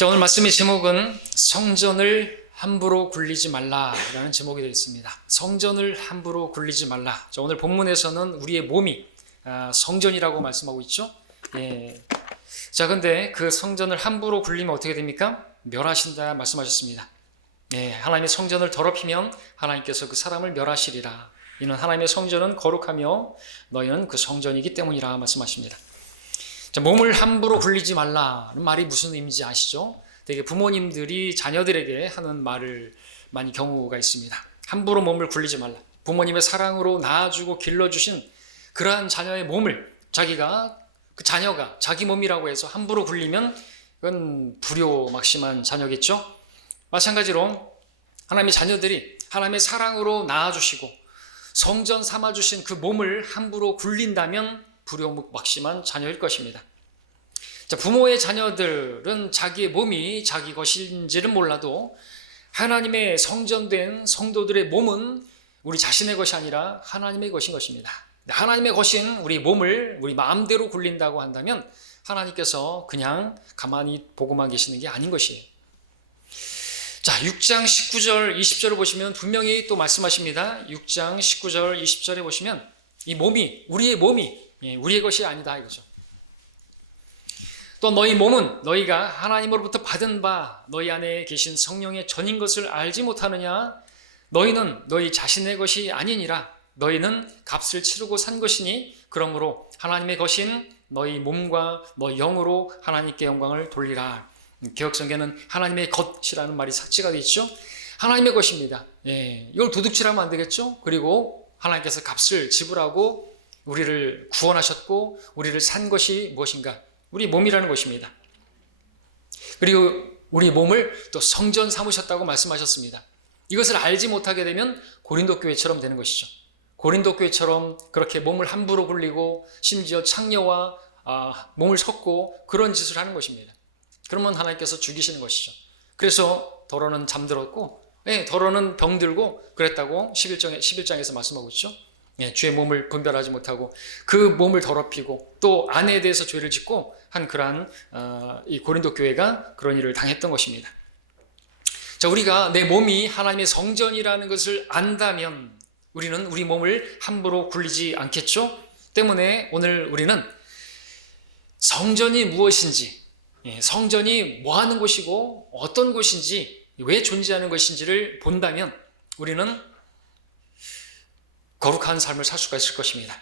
자, 오늘 말씀의 제목은 성전을 함부로 굴리지 말라라는 제목이 되어 있습니다. 성전을 함부로 굴리지 말라. 자, 오늘 본문에서는 우리의 몸이 성전이라고 말씀하고 있죠. 자, 근데 그 성전을 함부로 굴리면 어떻게 됩니까? 멸하신다 말씀하셨습니다. 하나님의 성전을 더럽히면 하나님께서 그 사람을 멸하시리라. 이는 하나님의 성전은 거룩하며 너희는 그 성전이기 때문이라 말씀하십니다. 자, 몸을 함부로 굴리지 말라는 말이 무슨 의미인지 아시죠? 되게 부모님들이 자녀들에게 하는 말을 많이 경우가 있습니다. 함부로 몸을 굴리지 말라. 부모님의 사랑으로 낳아주고 길러주신 그러한 자녀의 몸을 그 자녀가 자기 몸이라고 해서 함부로 굴리면 그건 불효막심한 자녀겠죠? 마찬가지로 하나님의 자녀들이 하나님의 사랑으로 낳아주시고 성전 삼아주신 그 몸을 함부로 굴린다면 불효막심한 자녀일 것입니다. 자, 부모의 자녀들은 자기의 몸이 자기 것인지는 몰라도 하나님의 성전된 성도들의 몸은 우리 자신의 것이 아니라 하나님의 것인 것입니다. 하나님의 것인 우리 몸을 우리 마음대로 굴린다고 한다면 하나님께서 그냥 가만히 보고만 계시는 게 아닌 것이에요. 자, 6장 19절 20절을 보시면 분명히 또 말씀하십니다. 6장 19절 20절에 보시면 이 몸이 우리의 몸이 우리의 것이 아니다 이거죠. 또 너희 몸은 너희가 하나님으로부터 받은 바 너희 안에 계신 성령의 전인 것을 알지 못하느냐? 너희는 너희 자신의 것이 아니니라. 너희는 값을 치르고 산 것이니 그러므로 하나님의 것인 너희 몸과 너희 영으로 하나님께 영광을 돌리라. 개역성경에는 하나님의 것이라는 말이 삭제가 되어 있죠. 하나님의 것입니다. 이걸 도둑질하면 안 되겠죠. 그리고 하나님께서 값을 지불하고 우리를 구원하셨고 우리를 산 것이 무엇인가? 우리 몸이라는 것입니다. 그리고 우리 몸을 또 성전 삼으셨다고 말씀하셨습니다. 이것을 알지 못하게 되면 고린도 교회처럼 되는 것이죠. 고린도 교회처럼 그렇게 몸을 함부로 굴리고 심지어 창녀와 몸을 섞고 그런 짓을 하는 것입니다. 그러면 하나님께서 죽이시는 것이죠. 그래서 더러는 잠들었고 더러는 병들고 그랬다고 11장에서 말씀하고 있죠. 주의 몸을 분별하지 못하고 그 몸을 더럽히고 또 아내에 대해서 죄를 짓고 한 그러한 이 고린도 교회가 그런 일을 당했던 것입니다. 자, 우리가 내 몸이 하나님의 성전이라는 것을 안다면 우리는 우리 몸을 함부로 굴리지 않겠죠? 때문에 오늘 우리는 성전이 무엇인지, 성전이 뭐 하는 곳이고 어떤 곳인지, 왜 존재하는 것인지를 본다면 우리는 거룩한 삶을 살 수가 있을 것입니다.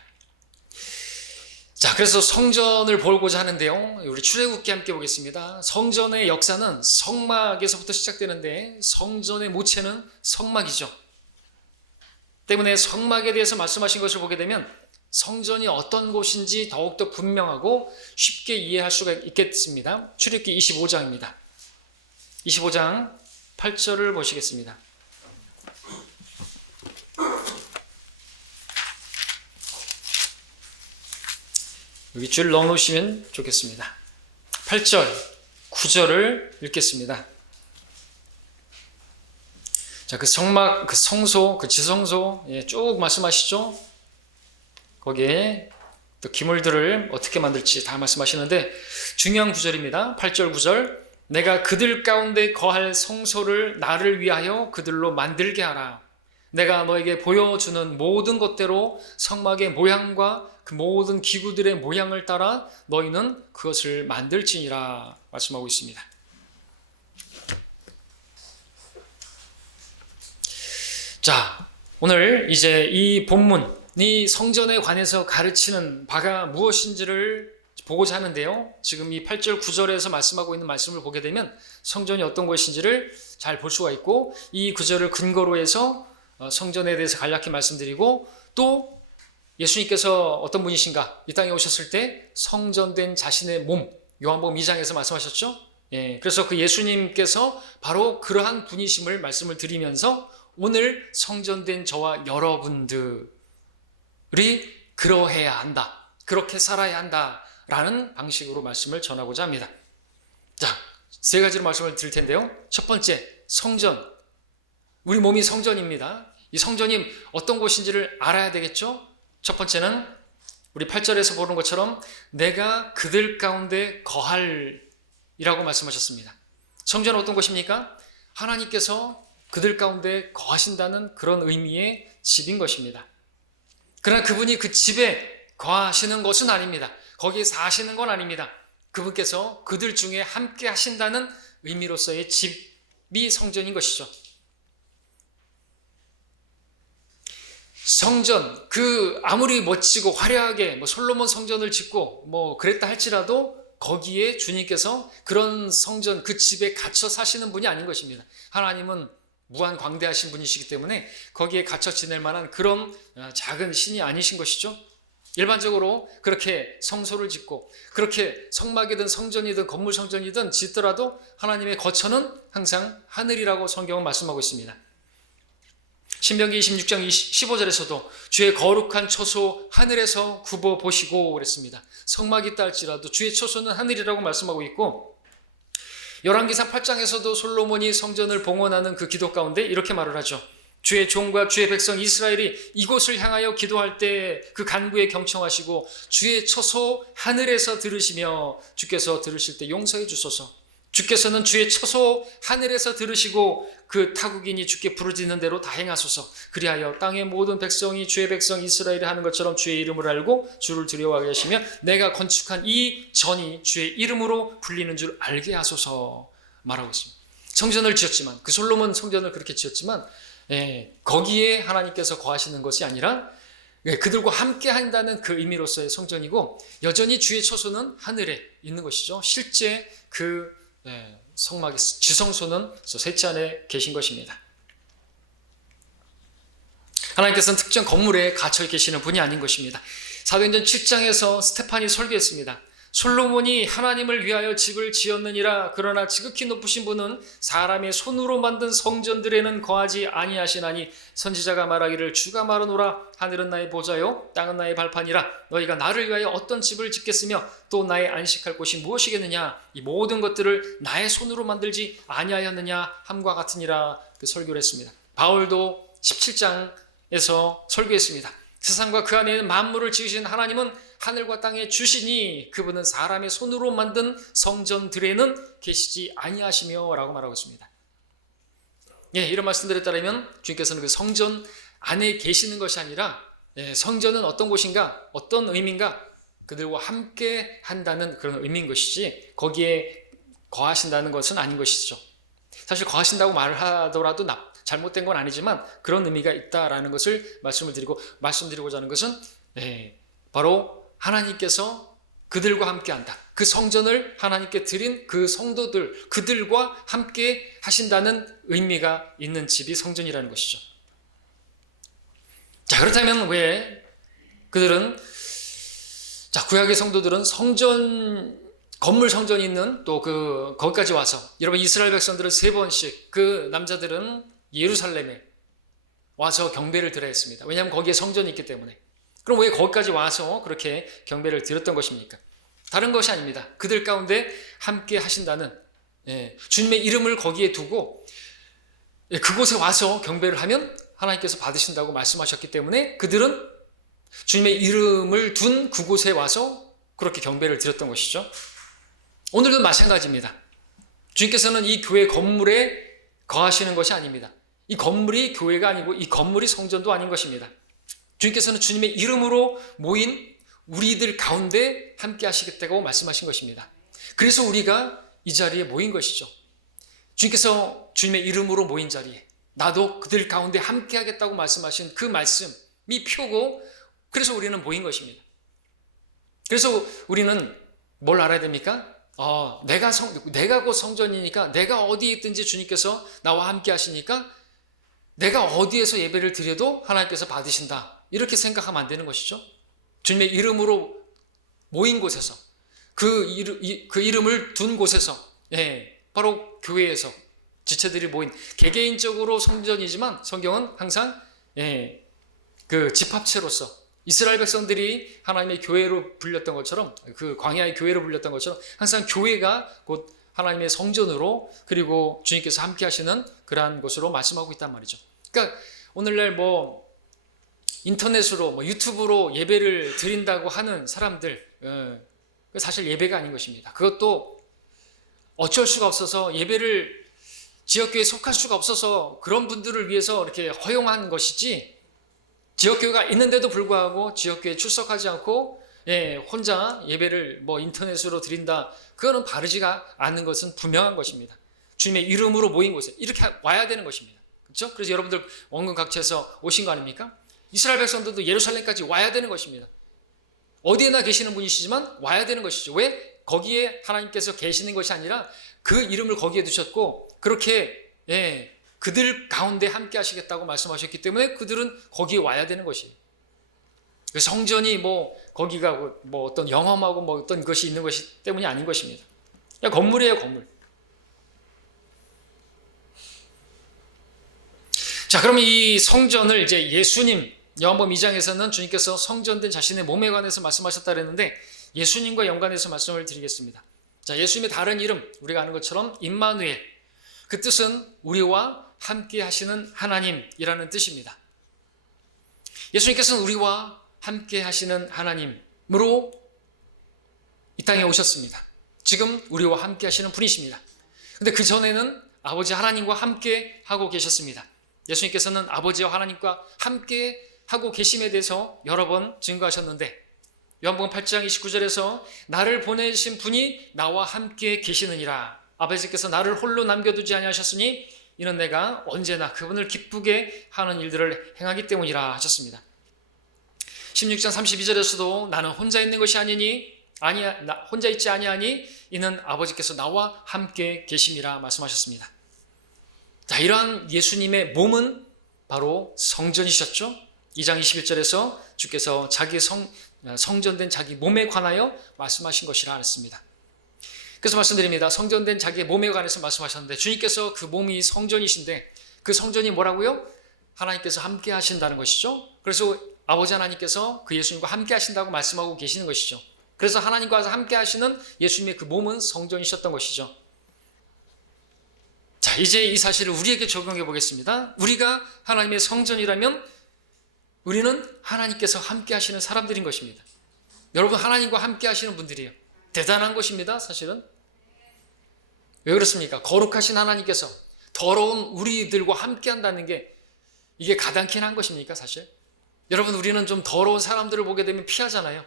자, 그래서 성전을 보고자 하는데요. 우리 출애굽기 함께 보겠습니다. 성전의 역사는 성막에서부터 시작되는데 성전의 모체는 성막이죠. 때문에 성막에 대해서 말씀하신 것을 보게 되면 성전이 어떤 곳인지 더욱더 분명하고 쉽게 이해할 수가 있겠습니다. 출애굽기 25장입니다. 25장 8절을 보시겠습니다. 여기 줄 넣어놓으시면 좋겠습니다. 8절, 9절을 읽겠습니다. 자, 그 성막, 그 성소, 그 지성소 쭉 말씀하시죠. 거기에 또 기물들을 어떻게 만들지 다 말씀하시는데 중요한 구절입니다. 8절, 9절. 내가 그들 가운데 거할 성소를 나를 위하여 그들로 만들게 하라. 내가 너에게 보여주는 모든 것대로 성막의 모양과 그 모든 기구들의 모양을 따라 너희는 그것을 만들지니라 말씀하고 있습니다. 자, 오늘 이제 이 본문이 성전에 관해서 가르치는 바가 무엇인지를 보고자 하는데요. 지금 이 8절 9절에서 말씀하고 있는 말씀을 보게 되면 성전이 어떤 것인지를 잘 볼 수가 있고 이 구절을 근거로 해서 성전에 대해서 간략히 말씀드리고 또 예수님께서 어떤 분이신가 이 땅에 오셨을 때 성전된 자신의 몸 요한복음 2장에서 말씀하셨죠. 그래서 그 예수님께서 바로 그러한 분이심을 말씀을 드리면서 오늘 성전된 저와 여러분들이 그러해야 한다, 그렇게 살아야 한다라는 방식으로 말씀을 전하고자 합니다. 자, 세 가지로 말씀을 드릴 텐데요. 첫 번째, 성전. 우리 몸이 성전입니다. 이 성전이 어떤 곳인지를 알아야 되겠죠? 첫 번째는 우리 8절에서 보는 것처럼 내가 그들 가운데 거할 이라고 말씀하셨습니다. 성전은 어떤 곳입니까? 하나님께서 그들 가운데 거하신다는 그런 의미의 집인 것입니다. 그러나 그분이 그 집에 거하시는 것은 아닙니다. 거기에 사시는 건 아닙니다. 그분께서 그들 중에 함께 하신다는 의미로서의 집이 성전인 것이죠. 성전, 아무리 멋지고 화려하게 솔로몬 성전을 짓고 그랬다 할지라도 거기에 주님께서 그런 성전, 그 집에 갇혀 사시는 분이 아닌 것입니다. 하나님은 무한 광대하신 분이시기 때문에 거기에 갇혀 지낼 만한 그런 작은 신이 아니신 것이죠. 일반적으로 그렇게 성소를 짓고 그렇게 성막이든 성전이든 건물 성전이든 짓더라도 하나님의 거처는 항상 하늘이라고 성경은 말씀하고 있습니다. 신명기 26장 15절에서도 주의 거룩한 처소 하늘에서 굽어 보시고 그랬습니다. 성막이 있다 할지라도 주의 처소는 하늘이라고 말씀하고 있고, 열왕기상 8장에서도 솔로몬이 성전을 봉헌하는 그 기도 가운데 이렇게 말을 하죠. 주의 종과 주의 백성 이스라엘이 이곳을 향하여 기도할 때 그 간구에 경청하시고 주의 처소 하늘에서 들으시며 주께서 들으실 때 용서해 주소서. 주께서는 주의 처소 하늘에서 들으시고 그 타국인이 주께 부르짖는 대로 다 행하소서. 그리하여 땅의 모든 백성이 주의 백성 이스라엘이 하는 것처럼 주의 이름을 알고 주를 두려워하게 하시며 내가 건축한 이 전이 주의 이름으로 불리는 줄 알게 하소서 말하고 있습니다. 성전을 지었지만, 그 솔로몬 성전을 그렇게 지었지만 거기에 하나님께서 거하시는 것이 아니라 그들과 함께 한다는 그 의미로서의 성전이고, 여전히 주의 처소는 하늘에 있는 것이죠. 실제 그 성막의 지성소는 셋째 안에 계신 것입니다. 하나님께서는 특정 건물에 갇혀 계시는 분이 아닌 것입니다. 사도행전 7장에서 스테판이 설교했습니다. 솔로몬이 하나님을 위하여 집을 지었느니라. 그러나 지극히 높으신 분은 사람의 손으로 만든 성전들에는 거하지 아니하시나니 선지자가 말하기를 주가 말하노라. 하늘은 나의 보좌요 땅은 나의 발판이라. 너희가 나를 위하여 어떤 집을 짓겠으며 또 나의 안식할 곳이 무엇이겠느냐. 이 모든 것들을 나의 손으로 만들지 아니하였느냐 함과 같으니라. 그 설교를 했습니다. 바울도 17장에서 설교했습니다. 세상과 그 안에 있는 만물을 지으신 하나님은 하늘과 땅의 주시니 그분은 사람의 손으로 만든 성전들에는 계시지 아니하시며 라고 말하고 있습니다. 이런 말씀들에 따르면 주님께서는 그 성전 안에 계시는 것이 아니라 성전은 어떤 곳인가, 어떤 의미인가, 그들과 함께 한다는 그런 의미인 것이지 거기에 거하신다는 것은 아닌 것이죠. 사실 거하신다고 말을 하더라도 잘못된 건 아니지만 그런 의미가 있다라는 것을 말씀드리고자 하는 것은 바로 하나님께서 그들과 함께 한다. 그 성전을 하나님께 드린 그 성도들, 그들과 함께 하신다는 의미가 있는 집이 성전이라는 것이죠. 자, 그렇다면 왜 그들은, 구약의 성도들은 건물 성전이 있는 거기까지 와서, 여러분 이스라엘 백성들은 3번씩, 그 남자들은 예루살렘에 와서 경배를 드려야 했습니다. 왜냐하면 거기에 성전이 있기 때문에. 그럼 왜 거기까지 와서 그렇게 경배를 드렸던 것입니까? 다른 것이 아닙니다. 그들 가운데 함께 하신다는 주님의 이름을 거기에 두고 그곳에 와서 경배를 하면 하나님께서 받으신다고 말씀하셨기 때문에 그들은 주님의 이름을 둔 그곳에 와서 그렇게 경배를 드렸던 것이죠. 오늘도 마찬가지입니다. 주님께서는 이 교회 건물에 거하시는 것이 아닙니다. 이 건물이 교회가 아니고 이 건물이 성전도 아닌 것입니다. 주님께서는 주님의 이름으로 모인 우리들 가운데 함께 하시겠다고 말씀하신 것입니다. 그래서 우리가 이 자리에 모인 것이죠. 주님께서 주님의 이름으로 모인 자리에 나도 그들 가운데 함께 하겠다고 말씀하신 그 말씀이 표고, 그래서 우리는 모인 것입니다. 그래서 우리는 뭘 알아야 됩니까? 내가 곧 성전이니까, 내가 어디에 있든지 주님께서 나와 함께 하시니까 내가 어디에서 예배를 드려도 하나님께서 받으신다. 이렇게 생각하면 안 되는 것이죠. 주님의 이름으로 모인 곳에서, 그 이름을 둔 곳에서, 바로 교회에서 지체들이 모인, 개개인적으로 성전이지만 성경은 항상 그 집합체로서 이스라엘 백성들이 하나님의 교회로 불렸던 것처럼, 그 광야의 교회로 불렸던 것처럼 항상 교회가 곧 하나님의 성전으로, 그리고 주님께서 함께 하시는 그러한 곳으로 말씀하고 있단 말이죠. 그러니까 오늘날 인터넷으로 유튜브로 예배를 드린다고 하는 사람들, 사실 예배가 아닌 것입니다. 그것도 어쩔 수가 없어서 예배를 지역교회에 속할 수가 없어서 그런 분들을 위해서 이렇게 허용한 것이지, 지역교회가 있는데도 불구하고 지역교회에 출석하지 않고 혼자 예배를 뭐 인터넷으로 드린다, 그거는 바르지가 않는 것은 분명한 것입니다. 주님의 이름으로 모인 곳에 이렇게 와야 되는 것입니다. 그렇죠? 그래서 여러분들 원근 각지에서 오신 거 아닙니까? 이스라엘 백성들도 예루살렘까지 와야 되는 것입니다. 어디에나 계시는 분이시지만 와야 되는 것이죠. 왜? 거기에 하나님께서 계시는 것이 아니라 그 이름을 거기에 두셨고, 그렇게 그들 가운데 함께 하시겠다고 말씀하셨기 때문에 그들은 거기에 와야 되는 것이에요. 성전이 거기가 어떤 영험하고 어떤 것이 있는 것이 때문이 아닌 것입니다. 그냥 건물이에요, 건물. 자, 그럼 이 성전을 이제 예수님, 요한복음 2장에서는 주님께서 성전된 자신의 몸에 관해서 말씀하셨다 그랬는데, 예수님과 연관해서 말씀을 드리겠습니다. 자, 예수님의 다른 이름, 우리가 아는 것처럼 임마누엘, 그 뜻은 우리와 함께 하시는 하나님이라는 뜻입니다. 예수님께서는 우리와 함께 하시는 하나님으로 이 땅에 오셨습니다. 지금 우리와 함께 하시는 분이십니다. 근데 그 전에는 아버지 하나님과 함께 하고 계셨습니다. 예수님께서는 아버지와 하나님과 함께 하고 계심에 대해서 여러 번 증거하셨는데, 요한복음 8장 29절에서 나를 보내신 분이 나와 함께 계시느니라. 아버지께서 나를 홀로 남겨두지 아니하셨으니 이는 내가 언제나 그분을 기쁘게 하는 일들을 행하기 때문이라 하셨습니다. 16장 32절에서도 나는 혼자 있는 것이 혼자 있지 아니하니 이는 아버지께서 나와 함께 계심이라 말씀하셨습니다. 자, 이러한 예수님의 몸은 바로 성전이셨죠. 2장 21절에서 주께서 자기 성전된 자기 몸에 관하여 말씀하신 것이라 했습니다. 그래서 말씀드립니다. 성전된 자기의 몸에 관해서 말씀하셨는데, 주님께서 그 몸이 성전이신데, 그 성전이 뭐라고요? 하나님께서 함께 하신다는 것이죠. 그래서 아버지 하나님께서 그 예수님과 함께 하신다고 말씀하고 계시는 것이죠. 그래서 하나님과 함께 하시는 예수님의 그 몸은 성전이셨던 것이죠. 자, 이제 이 사실을 우리에게 적용해 보겠습니다. 우리가 하나님의 성전이라면 우리는 하나님께서 함께 하시는 사람들인 것입니다. 여러분, 하나님과 함께 하시는 분들이에요. 대단한 것입니다, 사실은. 왜 그렇습니까? 거룩하신 하나님께서 더러운 우리들과 함께 한다는 게 이게 가당키는 한 것입니까, 사실? 여러분, 우리는 좀 더러운 사람들을 보게 되면 피하잖아요.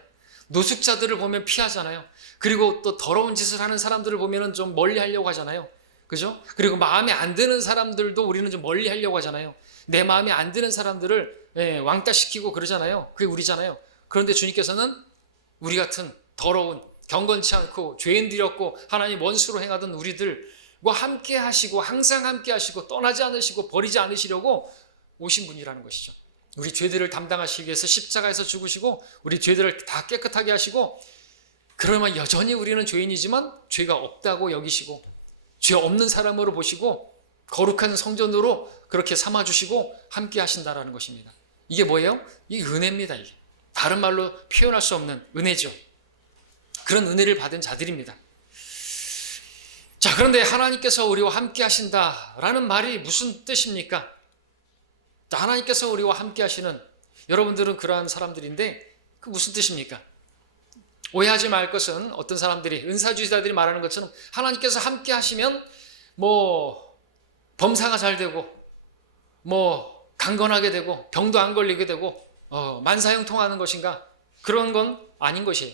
노숙자들을 보면 피하잖아요. 그리고 또 더러운 짓을 하는 사람들을 보면 좀 멀리 하려고 하잖아요. 그죠? 그리고 마음에 안 드는 사람들도 우리는 좀 멀리 하려고 하잖아요. 내 마음에 안 드는 사람들을 왕따시키고 그러잖아요. 그게 우리잖아요. 그런데 주님께서는 우리 같은 더러운, 경건치 않고 죄인들이었고 하나님 원수로 행하던 우리들과 함께 하시고, 항상 함께 하시고, 떠나지 않으시고 버리지 않으시려고 오신 분이라는 것이죠. 우리 죄들을 담당하시기 위해서 십자가에서 죽으시고 우리 죄들을 다 깨끗하게 하시고, 그러면 여전히 우리는 죄인이지만 죄가 없다고 여기시고 죄 없는 사람으로 보시고 거룩한 성전으로 그렇게 삼아주시고 함께 하신다라는 것입니다. 이게 뭐예요? 이게 은혜입니다. 이게 다른 말로 표현할 수 없는 은혜죠. 그런 은혜를 받은 자들입니다. 자, 그런데 하나님께서 우리와 함께 하신다라는 말이 무슨 뜻입니까? 하나님께서 우리와 함께 하시는, 여러분들은 그러한 사람들인데 그 무슨 뜻입니까? 오해하지 말 것은, 어떤 사람들이, 은사주의자들이 말하는 것처럼 하나님께서 함께 하시면 범사가 잘 되고 강건하게 되고 병도 안 걸리게 되고 만사형통하는 것인가? 그런 건 아닌 것이에요.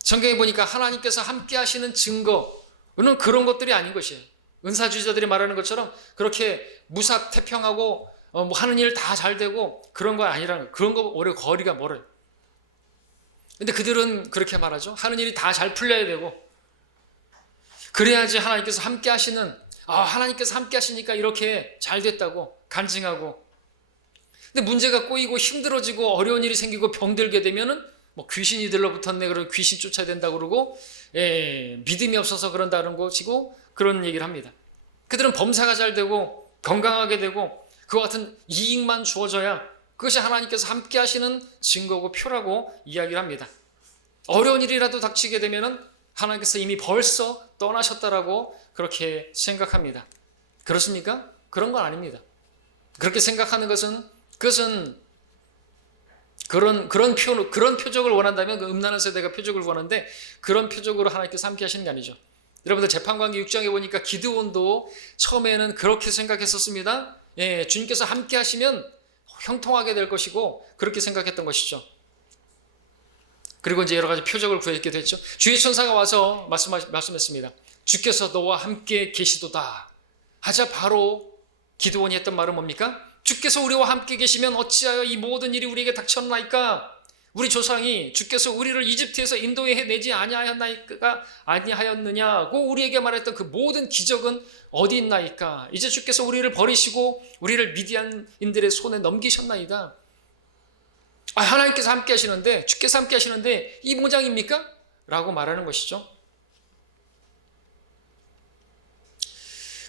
성경에 보니까 하나님께서 함께 하시는 증거는 그런 것들이 아닌 것이에요. 은사주의자들이 말하는 것처럼 그렇게 무사태평하고 하는 일 다 잘 되고 그런 건 아니라는 거예요. 그런 거 오히려 거리가 멀어요. 근데 그들은 그렇게 말하죠. 하는 일이 다 잘 풀려야 되고 그래야지 하나님께서 함께 하시는, 하나님께서 함께 하시니까 이렇게 잘 됐다고 간증하고. 근데 문제가 꼬이고 힘들어지고 어려운 일이 생기고 병들게 되면은 귀신이 들러붙었네, 그러고 귀신 쫓아야 된다고 그러고 믿음이 없어서 그런다는 것이고 그런 얘기를 합니다. 그들은 범사가 잘 되고 건강하게 되고 그와 같은 이익만 주어져야 그것이 하나님께서 함께 하시는 증거고 표라고 이야기를 합니다. 어려운 일이라도 닥치게 되면은 하나님께서 이미 벌써 떠나셨다라고 그렇게 생각합니다. 그렇습니까? 그런 건 아닙니다. 그렇게 생각하는 것은, 그것은 그런 표적을 원한다면, 그 음란한 세대가 표적을 원하는데 그런 표적으로 하나님께서 함께 하시는 게 아니죠. 여러분들 재판관계 6장에 보니까 기드온도 처음에는 그렇게 생각했었습니다. 예, 주님께서 함께 하시면 형통하게 될 것이고 그렇게 생각했던 것이죠. 그리고 이제 여러 가지 표적을 구했게 됐죠. 주의 천사가 와서 말씀했습니다. 주께서 너와 함께 계시도다 하자 바로 기드온이 했던 말은 뭡니까? 주께서 우리와 함께 계시면 어찌하여 이 모든 일이 우리에게 닥쳤나이까? 우리 조상이 주께서 우리를 이집트에서 인도해 내지 아니하였느냐고 우리에게 말했던 그 모든 기적은 어디 있나이까? 이제 주께서 우리를 버리시고 우리를 미디안인들의 손에 넘기셨나이다. 하나님께서 함께 하시는데, 주께서 함께 하시는데 이 모장입니까? 라고 말하는 것이죠.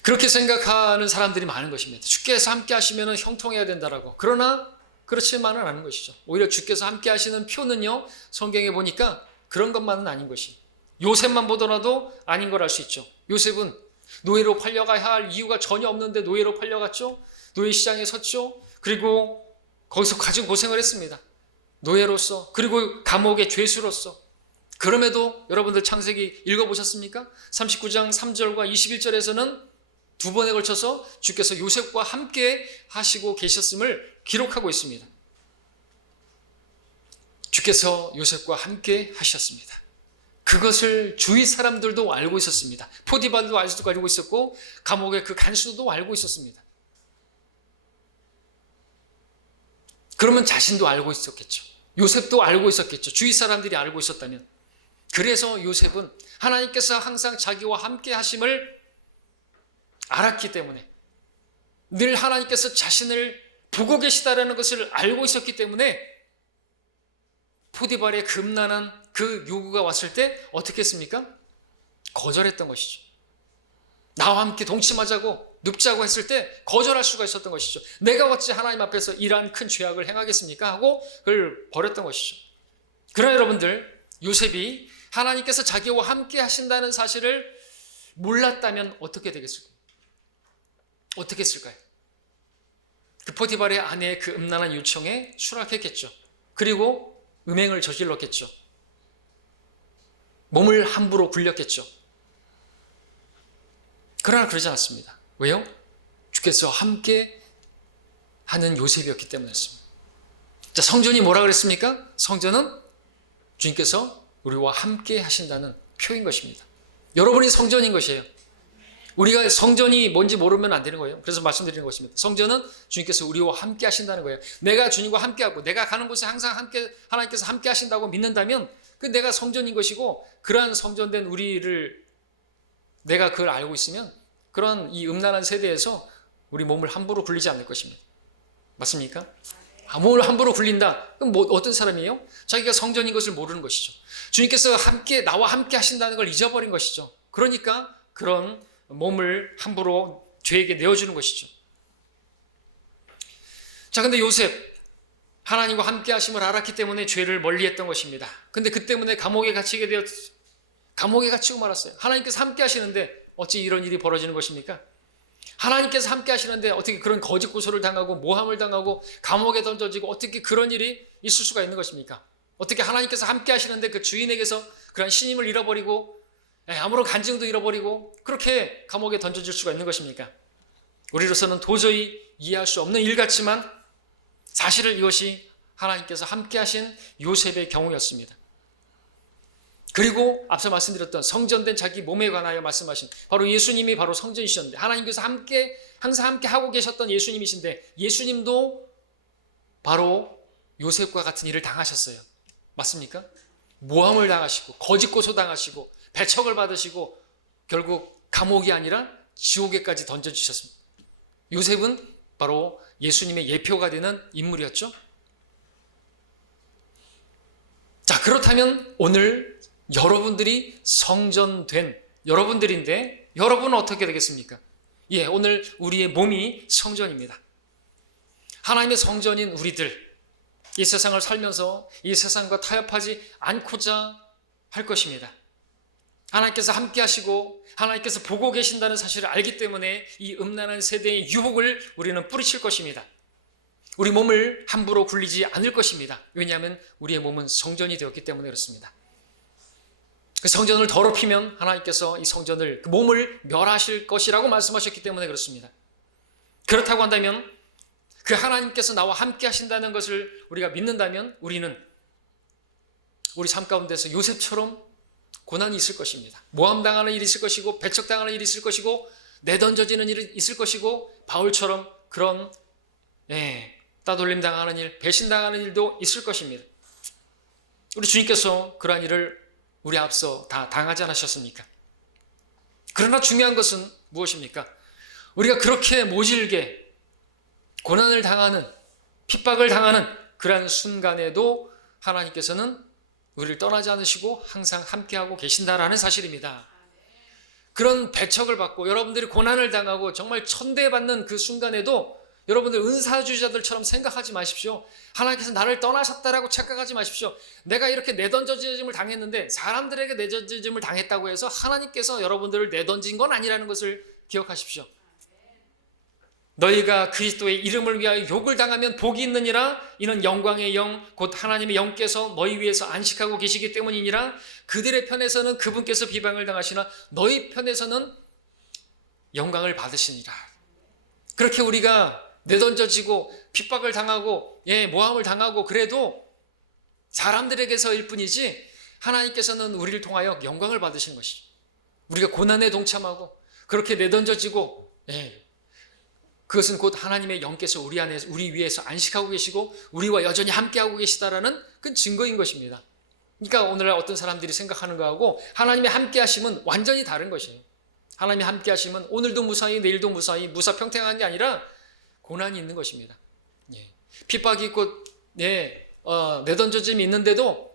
그렇게 생각하는 사람들이 많은 것입니다. 주께서 함께 하시면 형통해야 된다라고. 그러나 그렇지만은 않은 것이죠. 오히려 주께서 함께 하시는 표는요, 성경에 보니까 그런 것만은 아닌 것이. 요셉만 보더라도 아닌 걸 알 수 있죠. 요셉은 노예로 팔려가야 할 이유가 전혀 없는데 노예로 팔려갔죠. 노예 시장에 섰죠. 그리고 거기서 가진 고생을 했습니다. 노예로서, 그리고 감옥의 죄수로서. 그럼에도 여러분들 창세기 읽어보셨습니까? 39장 3절과 21절에서는 두 번에 걸쳐서 주께서 요셉과 함께 하시고 계셨음을 기록하고 있습니다. 주께서 요셉과 함께 하셨습니다. 그것을 주위 사람들도 알고 있었습니다. 포디발도 알고 있었고 감옥의 그 간수도 알고 있었습니다. 그러면 자신도 알고 있었겠죠. 요셉도 알고 있었겠죠. 주위 사람들이 알고 있었다면. 그래서 요셉은 하나님께서 항상 자기와 함께 하심을 알았기 때문에, 늘 하나님께서 자신을 보고 계시다라는 것을 알고 있었기 때문에 포디발의 금난한 그 요구가 왔을 때 어떻게 했습니까? 거절했던 것이죠. 나와 함께 동침하자고 눕자고 했을 때 거절할 수가 있었던 것이죠. 내가 어찌 하나님 앞에서 이러한 큰 죄악을 행하겠습니까? 하고 그걸 버렸던 것이죠. 그러나 여러분들, 요셉이 하나님께서 자기와 함께 하신다는 사실을 몰랐다면 어떻게 되겠을까요? 어떻게 했을까요? 그 포티발의 아내의 그 음란한 요청에 수락했겠죠. 그리고 음행을 저질렀겠죠. 몸을 함부로 굴렸겠죠. 그러나 그러지 않았습니다. 왜요? 주께서 함께 하는 요셉이었기 때문이었습니다. 자, 성전이 뭐라 그랬습니까? 성전은 주님께서 우리와 함께 하신다는 표인 것입니다. 여러분이 성전인 것이에요. 우리가 성전이 뭔지 모르면 안 되는 거예요. 그래서 말씀드리는 것입니다. 성전은 주님께서 우리와 함께 하신다는 거예요. 내가 주님과 함께하고 내가 가는 곳에 항상 하나님께서 함께 하신다고 믿는다면 그 내가 성전인 것이고, 그러한 성전된 우리를 내가 그걸 알고 있으면 그런 이 음란한 세대에서 우리 몸을 함부로 굴리지 않을 것입니다. 맞습니까? 몸을 함부로 굴린다. 그럼 어떤 사람이에요? 자기가 성전인 것을 모르는 것이죠. 주님께서 나와 함께 하신다는 걸 잊어버린 것이죠. 그러니까 그런 몸을 함부로 죄에게 내어주는 것이죠. 자, 근데 요셉, 하나님과 함께 하심을 알았기 때문에 죄를 멀리했던 것입니다. 근데 그 때문에 감옥에 갇히고 말았어요. 하나님께서 함께 하시는데 어찌 이런 일이 벌어지는 것입니까? 하나님께서 함께 하시는데 어떻게 그런 거짓 고소를 당하고 모함을 당하고 감옥에 던져지고 어떻게 그런 일이 있을 수가 있는 것입니까? 어떻게 하나님께서 함께 하시는데 그 주인에게서 그런 신임을 잃어버리고 아무런 간증도 잃어버리고 그렇게 감옥에 던져질 수가 있는 것입니까? 우리로서는 도저히 이해할 수 없는 일 같지만 사실은 이것이 하나님께서 함께 하신 요셉의 경우였습니다. 그리고 앞서 말씀드렸던 성전된 자기 몸에 관하여 말씀하신 바로 예수님이 바로 성전이셨는데, 하나님께서 항상 함께 하고 계셨던 예수님이신데 예수님도 바로 요셉과 같은 일을 당하셨어요. 맞습니까? 모함을 당하시고 거짓 고소 당하시고 배척을 받으시고 결국 감옥이 아니라 지옥에까지 던져주셨습니다. 요셉은 바로 예수님의 예표가 되는 인물이었죠. 자, 그렇다면 오늘 여러분들이 성전된 여러분들인데 여러분은 어떻게 되겠습니까? 오늘 우리의 몸이 성전입니다. 하나님의 성전인 우리들, 이 세상을 살면서 이 세상과 타협하지 않고자 할 것입니다. 하나님께서 함께 하시고 하나님께서 보고 계신다는 사실을 알기 때문에 이 음란한 세대의 유혹을 우리는 뿌리칠 것입니다. 우리 몸을 함부로 굴리지 않을 것입니다. 왜냐하면 우리의 몸은 성전이 되었기 때문에 그렇습니다. 그 성전을 더럽히면 하나님께서 이 성전을, 그 몸을 멸하실 것이라고 말씀하셨기 때문에 그렇습니다. 그렇다고 한다면 그 하나님께서 나와 함께 하신다는 것을 우리가 믿는다면 우리는 우리 삶 가운데서 요셉처럼 고난이 있을 것입니다. 모함당하는 일이 있을 것이고, 배척당하는 일이 있을 것이고, 내던져지는 일이 있을 것이고, 바울처럼 그런 따돌림 당하는 일, 배신당하는 일도 있을 것입니다. 우리 주님께서 그러한 일을 우리 앞서 다 당하지 않으셨습니까? 그러나 중요한 것은 무엇입니까? 우리가 그렇게 모질게 고난을 당하는, 핍박을 당하는 그러한 순간에도 하나님께서는 우리를 떠나지 않으시고 항상 함께하고 계신다라는 사실입니다. 그런 배척을 받고 여러분들이 고난을 당하고 정말 천대받는 그 순간에도 여러분들 은사주의자들처럼 생각하지 마십시오. 하나님께서 나를 떠나셨다라고 착각하지 마십시오. 내가 이렇게 내던져짐을 당했는데 사람들에게 내던짐을 당했다고 해서 하나님께서 여러분들을 내던진 건 아니라는 것을 기억하십시오. 너희가 그리스도의 이름을 위하여 욕을 당하면 복이 있느니라. 이는 영광의 영 곧 하나님의 영께서 너희 위에서 안식하고 계시기 때문이니라. 그들의 편에서는 그분께서 비방을 당하시나 너희 편에서는 영광을 받으시니라. 그렇게 우리가 내던져지고 핍박을 당하고 모함을 당하고 그래도 사람들에게서일 뿐이지 하나님께서는 우리를 통하여 영광을 받으신 것이죠. 우리가 고난에 동참하고 그렇게 내던져지고 그것은 곧 하나님의 영께서 우리 위에서 안식하고 계시고 우리와 여전히 함께하고 계시다라는 그 증거인 것입니다. 그러니까 오늘날 어떤 사람들이 생각하는 거하고 하나님의 함께하심은 완전히 다른 것이에요. 하나님의 함께하심은 오늘도 무사히 내일도 무사히 무사평통한 게 아니라 고난이 있는 것입니다. 핍박이 있고 내던져짐이 있는데도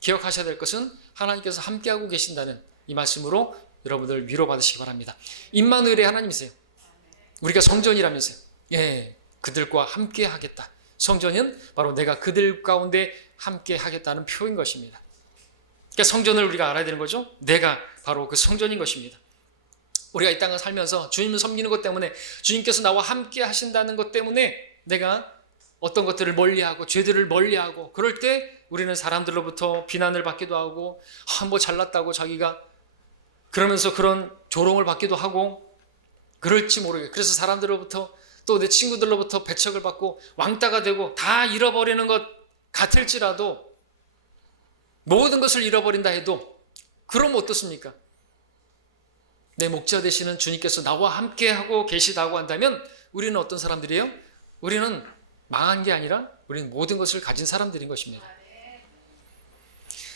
기억하셔야 될 것은 하나님께서 함께하고 계신다는 이 말씀으로 여러분들 위로받으시기 바랍니다. 임마누엘의 하나님이세요. 우리가 성전이라면서요. 그들과 함께 하겠다. 성전은 바로 내가 그들 가운데 함께 하겠다는 표인 것입니다. 그러니까 성전을 우리가 알아야 되는 거죠. 내가 바로 그 성전인 것입니다. 우리가 이 땅을 살면서 주님을 섬기는 것 때문에 주님께서 나와 함께 하신다는 것 때문에 내가 어떤 것들을 멀리하고 죄들을 멀리하고 그럴 때 우리는 사람들로부터 비난을 받기도 하고 뭐 잘났다고 자기가 그러면서 그런 조롱을 받기도 하고 그럴지 모르겠어요. 그래서 사람들로부터 또 내 친구들로부터 배척을 받고 왕따가 되고 다 잃어버리는 것 같을지라도 모든 것을 잃어버린다 해도 그럼 어떻습니까? 내 목자 되시는 주님께서 나와 함께하고 계시다고 한다면 우리는 어떤 사람들이에요? 우리는 망한 게 아니라 우리는 모든 것을 가진 사람들인 것입니다.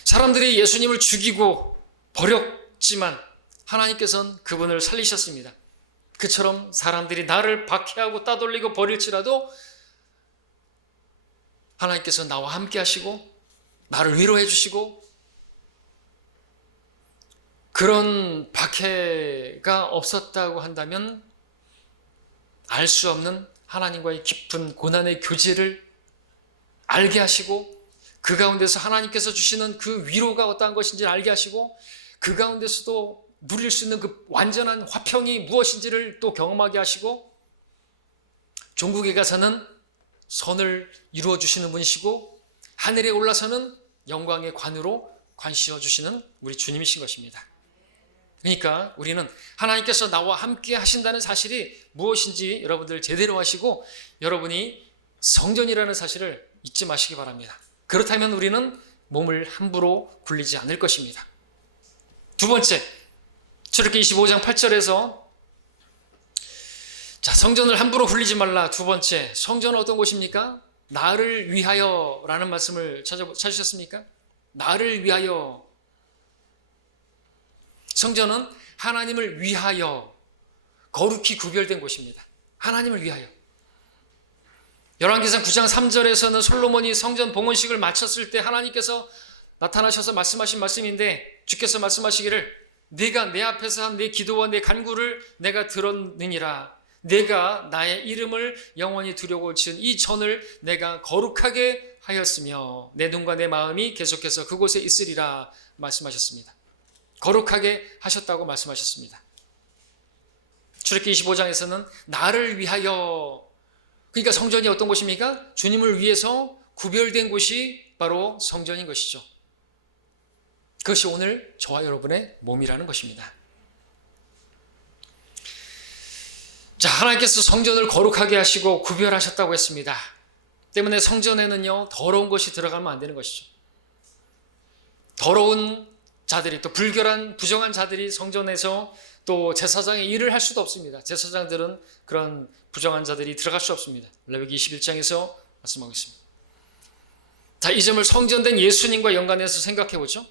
사람들이 예수님을 죽이고 버렸지만 하나님께서는 그분을 살리셨습니다. 그처럼 사람들이 나를 박해하고 따돌리고 버릴지라도 하나님께서 나와 함께 하시고 나를 위로해 주시고 그런 박해가 없었다고 한다면 알 수 없는 하나님과의 깊은 고난의 교제를 알게 하시고 그 가운데서 하나님께서 주시는 그 위로가 어떠한 것인지를 알게 하시고 그 가운데서도 누릴 수 있는 그 완전한 화평이 무엇인지를 또 경험하게 하시고 종국에 가서는 선을 이루어 주시는 분이시고 하늘에 올라서는 영광의 관으로 관시어 주시는 우리 주님이신 것입니다. 그러니까 우리는 하나님께서 나와 함께 하신다는 사실이 무엇인지 여러분들 제대로 하시고 여러분이 성전이라는 사실을 잊지 마시기 바랍니다. 그렇다면 우리는 몸을 함부로 굴리지 않을 것입니다. 두 번째, 출애굽기 25장 8절에서 성전을 함부로 굴리지 말라. 두 번째, 성전은 어떤 곳입니까? 나를 위하여 라는 말씀을 찾으셨습니까? 나를 위하여. 성전은 하나님을 위하여 거룩히 구별된 곳입니다. 하나님을 위하여. 열왕기상 9장 3절에서는 솔로몬이 성전 봉헌식을 마쳤을 때 하나님께서 나타나셔서 말씀하신 말씀인데 주께서 말씀하시기를 네가 내 앞에서 한 내 기도와 내 간구를 내가 들었느니라. 내가 나의 이름을 영원히 두려고 지은 이 전을 내가 거룩하게 하였으며 내 눈과 내 마음이 계속해서 그곳에 있으리라 말씀하셨습니다. 거룩하게 하셨다고 말씀하셨습니다. 출애굽기 25장에서는 나를 위하여, 그러니까 성전이 어떤 곳입니까? 주님을 위해서 구별된 곳이 바로 성전인 것이죠. 그것이 오늘 저와 여러분의 몸이라는 것입니다. 자, 하나님께서 성전을 거룩하게 하시고 구별하셨다고 했습니다. 때문에 성전에는요, 더러운 것이 들어가면 안 되는 것이죠. 더러운 자들이, 또 불결한 부정한 자들이 성전에서 또 제사장의 일을 할 수도 없습니다. 제사장들은 그런 부정한 자들이 들어갈 수 없습니다. 레위기 21장에서 말씀하고 있습니다. 자, 이 점을 성전된 예수님과 연관해서 생각해 보죠.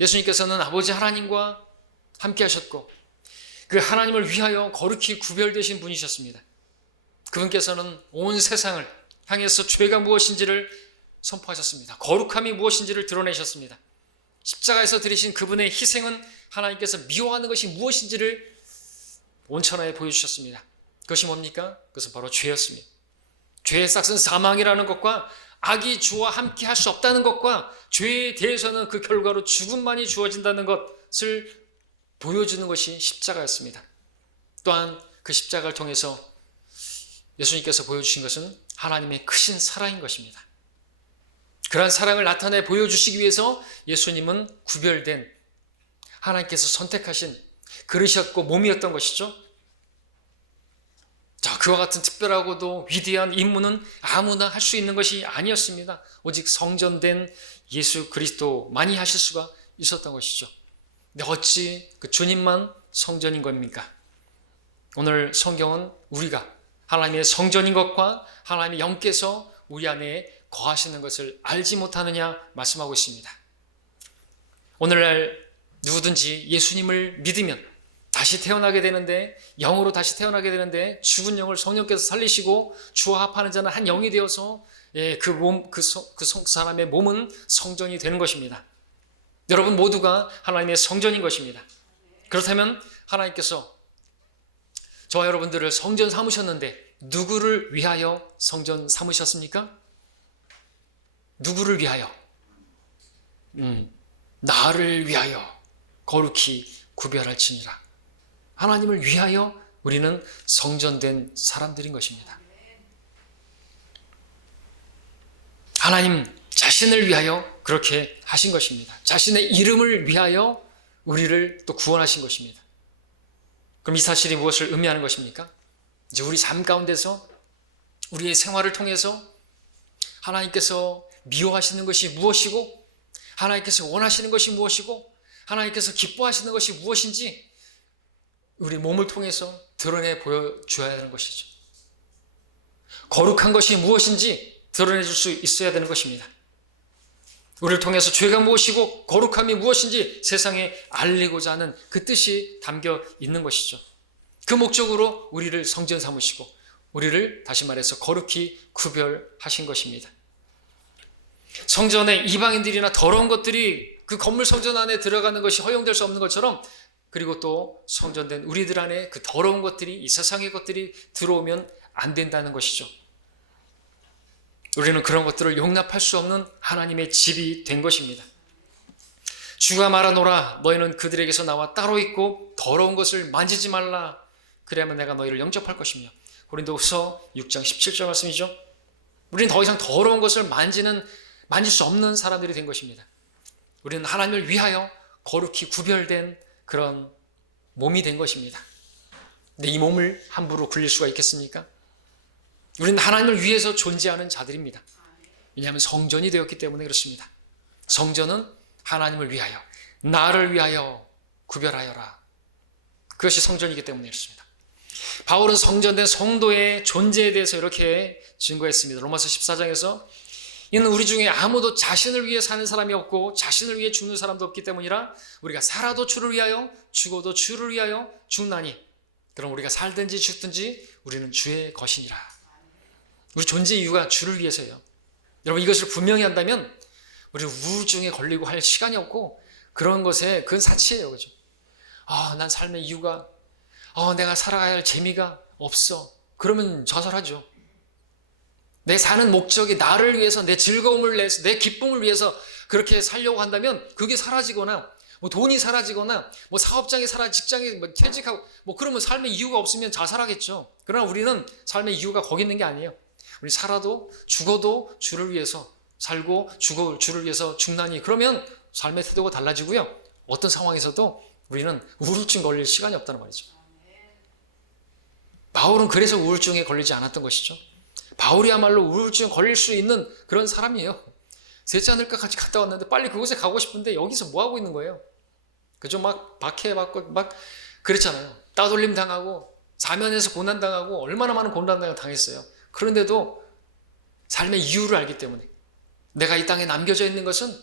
예수님께서는 아버지 하나님과 함께 하셨고 그 하나님을 위하여 거룩히 구별되신 분이셨습니다. 그분께서는 온 세상을 향해서 죄가 무엇인지를 선포하셨습니다. 거룩함이 무엇인지를 드러내셨습니다. 십자가에서 드리신 그분의 희생은 하나님께서 미워하는 것이 무엇인지를 온천하에 보여주셨습니다. 그것이 뭡니까? 그것은 바로 죄였습니다. 죄의 싹은 사망이라는 것과 악이 주와 함께 할 수 없다는 것과 죄에 대해서는 그 결과로 죽음만이 주어진다는 것을 보여주는 것이 십자가였습니다. 또한 그 십자가를 통해서 예수님께서 보여주신 것은 하나님의 크신 사랑인 것입니다. 그러한 사랑을 나타내 보여주시기 위해서 예수님은 구별된 하나님께서 선택하신 그릇이었고 몸이었던 것이죠. 자, 그와 같은 특별하고도 위대한 임무는 아무나 할 수 있는 것이 아니었습니다. 오직 성전된 예수 그리스도만이 하실 수가 있었던 것이죠. 근데 어찌 그 주님만 성전인 겁니까? 오늘 성경은 우리가 하나님의 성전인 것과 하나님의 영께서 우리 안에 거하시는 것을 알지 못하느냐 말씀하고 있습니다. 오늘날 누구든지 예수님을 믿으면 다시 태어나게 되는데, 영으로 다시 태어나게 되는데 죽은 영을 성령께서 살리시고 주와 합하는 자는 한 영이 되어서 그 사람의 몸은 성전이 되는 것입니다. 여러분 모두가 하나님의 성전인 것입니다. 그렇다면 하나님께서 저와 여러분들을 성전 삼으셨는데 누구를 위하여 성전 삼으셨습니까? 누구를 위하여? 나를 위하여 거룩히 구별할지니라. 하나님을 위하여 우리는 성전된 사람들인 것입니다. 하나님 자신을 위하여 그렇게 하신 것입니다. 자신의 이름을 위하여 우리를 또 구원하신 것입니다. 그럼 이 사실이 무엇을 의미하는 것입니까? 이제 우리 삶 가운데서 우리의 생활을 통해서 하나님께서 미워하시는 것이 무엇이고 하나님께서 원하시는 것이 무엇이고 하나님께서 기뻐하시는 것이 무엇인지 우리 몸을 통해서 드러내 보여줘야 하는 것이죠. 거룩한 것이 무엇인지 드러내 줄 수 있어야 되는 것입니다. 우리를 통해서 죄가 무엇이고 거룩함이 무엇인지 세상에 알리고자 하는 그 뜻이 담겨 있는 것이죠. 그 목적으로 우리를 성전 삼으시고 우리를 다시 말해서 거룩히 구별하신 것입니다. 성전에 이방인들이나 더러운 것들이 그 건물 성전 안에 들어가는 것이 허용될 수 없는 것처럼, 그리고 또 성전된 우리들 안에 그 더러운 것들이, 이 세상의 것들이 들어오면 안 된다는 것이죠. 우리는 그런 것들을 용납할 수 없는 하나님의 집이 된 것입니다. 주가 말하노라, 너희는 그들에게서 나와 따로 있고 더러운 것을 만지지 말라. 그래야만 내가 너희를 영접할 것이며. 고린도후서 6장 17절 말씀이죠. 우리는 더 이상 더러운 것을 만질 수 없는 사람들이 된 것입니다. 우리는 하나님을 위하여 거룩히 구별된 그런 몸이 된 것입니다. 근데 이 몸을 함부로 굴릴 수가 있겠습니까? 우리는 하나님을 위해서 존재하는 자들입니다. 왜냐하면 성전이 되었기 때문에 그렇습니다. 성전은 하나님을 위하여, 나를 위하여 구별하여라. 그것이 성전이기 때문에 그렇습니다. 바울은 성전된 성도의 존재에 대해서 이렇게 증거했습니다. 로마서 14장에서 이는 우리 중에 아무도 자신을 위해 사는 사람이 없고 자신을 위해 죽는 사람도 없기 때문이라 우리가 살아도 주를 위하여 죽어도 주를 위하여 죽나니 그럼 우리가 살든지 죽든지 우리는 주의 것이니라. 우리 존재 이유가 주를 위해서예요. 여러분 이것을 분명히 한다면 우리 우울증에 걸리고 할 시간이 없고 그런 것에 그건 사치예요. 그죠? 난 삶의 이유가 내가 살아가야 할 재미가 없어. 그러면 자살하죠. 내 사는 목적이 나를 위해서, 내 즐거움을 위해서, 내 기쁨을 위해서 그렇게 살려고 한다면 그게 사라지거나 돈이 사라지거나 사업장이 직장이 퇴직하고 그러면 삶의 이유가 없으면 자살하겠죠. 그러나 우리는 삶의 이유가 거기 있는 게 아니에요. 우리 살아도 죽어도 주를 위해서 살고 주를 위해서 죽나니 그러면 삶의 태도가 달라지고요. 어떤 상황에서도 우리는 우울증 걸릴 시간이 없다는 말이죠. 바울은 그래서 우울증에 걸리지 않았던 것이죠. 바울이야말로 우울증 걸릴 수 있는 그런 사람이에요. 셋째 하늘까지 갔다 왔는데 빨리 그곳에 가고 싶은데 여기서 뭐 하고 있는 거예요? 그죠? 막 박해받고 막 그랬잖아요. 따돌림 당하고 사면에서 고난 당하고 얼마나 많은 고난을 당했어요. 그런데도 삶의 이유를 알기 때문에 내가 이 땅에 남겨져 있는 것은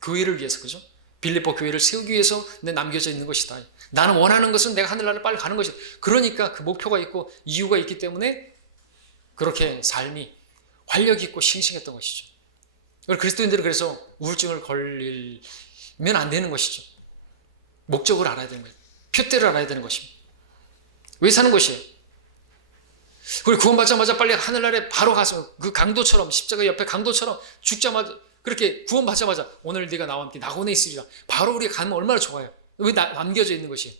교회를 위해서, 그죠? 빌립보 교회를 세우기 위해서 내 남겨져 있는 것이다. 나는 원하는 것은 내가 하늘나라를 빨리 가는 것이다. 그러니까 그 목표가 있고 이유가 있기 때문에 그렇게 삶이 활력 있고 싱싱했던 것이죠. 그리스도인들은 그래서 우울증을 걸리면 안 되는 것이죠. 목적을 알아야 되는 거예요. 표대를 알아야 되는 것입니다. 왜 사는 것이에요? 그리고 구원받자마자 빨리 하늘나라에 바로 가서 그 강도처럼, 십자가 옆에 강도처럼 죽자마자, 그렇게 구원받자마자 오늘 네가 나와 함께 낙원에 있으리라, 바로 우리가 가면 얼마나 좋아요. 왜 남겨져 있는 것이에요?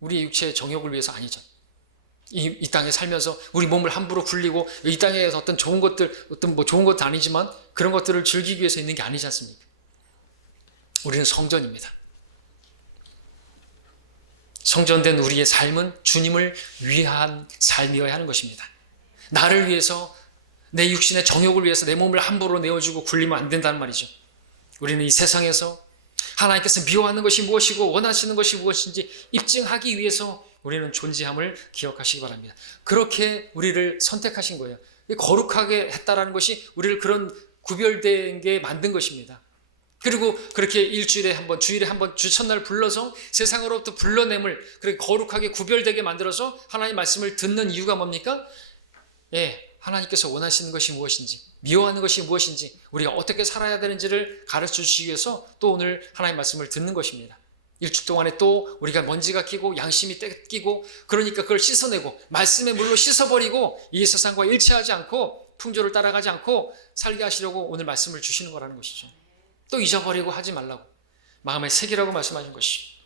우리 육체의 정욕을 위해서 아니죠. 이 땅에 살면서 우리 몸을 함부로 굴리고 이 땅에서 어떤 좋은 것들, 어떤 뭐 좋은 것도 아니지만 그런 것들을 즐기기 위해서 있는 게 아니지 않습니까? 우리는 성전입니다. 성전된 우리의 삶은 주님을 위한 삶이어야 하는 것입니다. 나를 위해서, 내 육신의 정욕을 위해서 내 몸을 함부로 내어주고 굴리면 안 된다는 말이죠. 우리는 이 세상에서 하나님께서 미워하는 것이 무엇이고 원하시는 것이 무엇인지 입증하기 위해서 우리는 존재함을 기억하시기 바랍니다. 그렇게 우리를 선택하신 거예요. 거룩하게 했다라는 것이 우리를 그런 구별된 게 만든 것입니다. 그리고 그렇게 일주일에 한 번, 주일에 한 번, 주 첫날 불러서 세상으로부터 불러냄을 그렇게 거룩하게 구별되게 만들어서 하나님의 말씀을 듣는 이유가 뭡니까? 하나님께서 원하시는 것이 무엇인지, 미워하는 것이 무엇인지, 우리가 어떻게 살아야 되는지를 가르쳐 주시기 위해서 또 오늘 하나님의 말씀을 듣는 것입니다. 일주일 동안에 또 우리가 먼지가 끼고 양심이 끼고 그러니까 그걸 씻어내고 말씀의 물로 씻어버리고 이 세상과 일치하지 않고 풍조를 따라가지 않고 살게 하시려고 오늘 말씀을 주시는 거라는 것이죠. 또 잊어버리고 하지 말라고 마음에 새기라고 말씀하신 것이죠.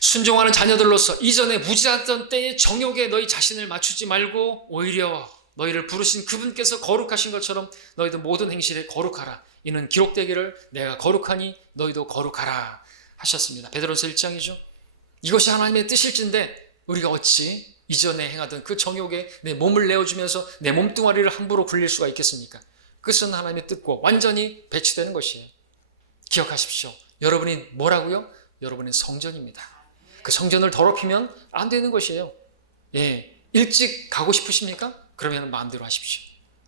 순종하는 자녀들로서 이전에 무지하던 때의 정욕에 너희 자신을 맞추지 말고 오히려 너희를 부르신 그분께서 거룩하신 것처럼 너희도 모든 행실에 거룩하라. 이는 기록되기를 내가 거룩하니 너희도 거룩하라 하셨습니다. 베드로서 1장이죠. 이것이 하나님의 뜻일진데 우리가 어찌 이전에 행하던 그 정욕에 내 몸을 내어주면서 내 몸뚱아리를 함부로 굴릴 수가 있겠습니까? 그것은 하나님의 뜻과 완전히 배치되는 것이에요. 기억하십시오. 여러분이 뭐라고요? 여러분은 성전입니다. 그 성전을 더럽히면 안 되는 것이에요. 일찍 가고 싶으십니까? 그러면 마음대로 하십시오.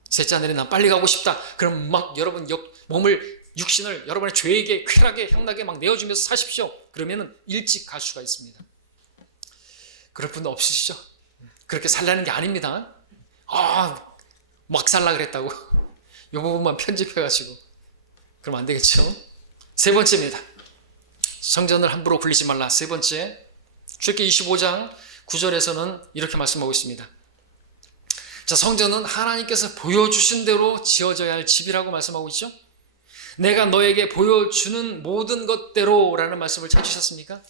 셋째 하늘에 난 빨리 가고 싶다. 그럼 막 여러분 몸을, 육신을 여러분의 죄에게 쾌락에 향락에 막 내어주면서 사십시오. 그러면 일찍 갈 수가 있습니다. 그럴 분 없으시죠? 그렇게 살라는 게 아닙니다. 막 살라 그랬다고 이 부분만 편집해가지고 그러면 안 되겠죠. 세 번째입니다. 성전을 함부로 굴리지 말라. 세 번째, 출애굽기 25장 9절에서는 이렇게 말씀하고 있습니다. 자, 성전은 하나님께서 보여주신 대로 지어져야 할 집이라고 말씀하고 있죠. 내가 너에게 보여주는 모든 것대로라는 말씀을 찾으셨습니까?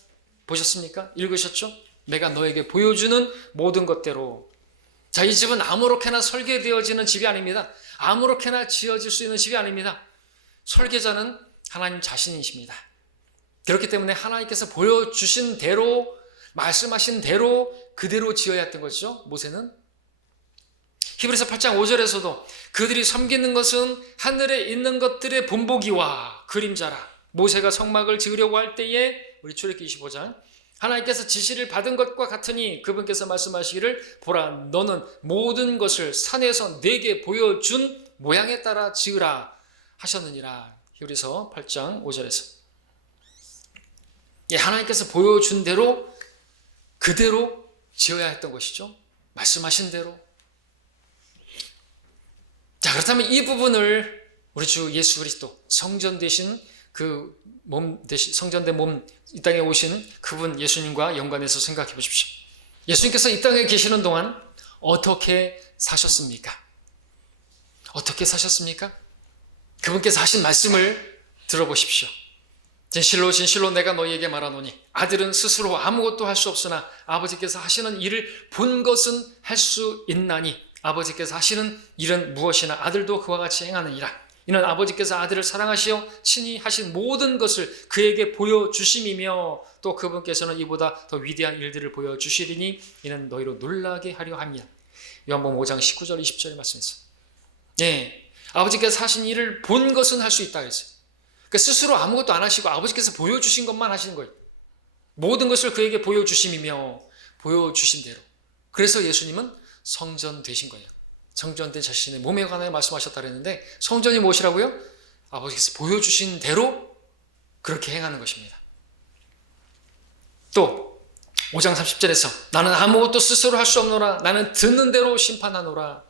보셨습니까? 읽으셨죠? 내가 너에게 보여주는 모든 것대로. 자, 이 집은 아무렇게나 설계되어지는 집이 아닙니다. 아무렇게나 지어질 수 있는 집이 아닙니다. 설계자는 하나님 자신이십니다. 그렇기 때문에 하나님께서 보여주신 대로, 말씀하신 대로 그대로 지어야 했던 것이죠. 모세는 히브리서 8장 5절에서도 그들이 섬기는 것은 하늘에 있는 것들의 본보기와 그림자라. 모세가 성막을 지으려고 할 때에 우리 출애굽기 25장 하나님께서 지시를 받은 것과 같으니 그분께서 말씀하시기를 보라 너는 모든 것을 산에서 내게 보여준 모양에 따라 지으라 하셨느니라. 히브리서 8장 5절에서 하나님께서 보여준 대로 그대로 지어야 했던 것이죠. 말씀하신 대로. 자, 그렇다면 이 부분을 우리 주 예수 그리스도 성전 되신 그 몸 대신 성전된 몸 이 땅에 오신 그분 예수님과 연관해서 생각해 보십시오. 예수님께서 이 땅에 계시는 동안 어떻게 사셨습니까? 어떻게 사셨습니까? 그분께서 하신 말씀을 들어보십시오. 진실로 진실로 내가 너희에게 말하노니 아들은 스스로 아무것도 할 수 없으나 아버지께서 하시는 일을 본 것은 할 수 있나니 아버지께서 하시는 일은 무엇이나 아들도 그와 같이 행하느니라. 이는 아버지께서 아들을 사랑하시어 친히 하신 모든 것을 그에게 보여주심이며 또 그분께서는 이보다 더 위대한 일들을 보여주시리니 이는 너희로 놀라게 하려 함이야. 요한복음 5장 19절 20절의 말씀에서 아버지께서 하신 일을 본 것은 할 수 있다 그랬어요. 그러니까 스스로 아무것도 안 하시고 아버지께서 보여주신 것만 하시는 거예요. 모든 것을 그에게 보여주심이며 보여주신 대로. 그래서 예수님은 성전 되신 거예요. 성전된 자신의 몸에 관하여 말씀하셨다 그랬는데 성전이 무엇이라고요? 아버지께서 보여주신 대로 그렇게 행하는 것입니다. 또 5장 30절에서 나는 아무것도 스스로 할 수 없노라. 나는 듣는 대로 심판하노라.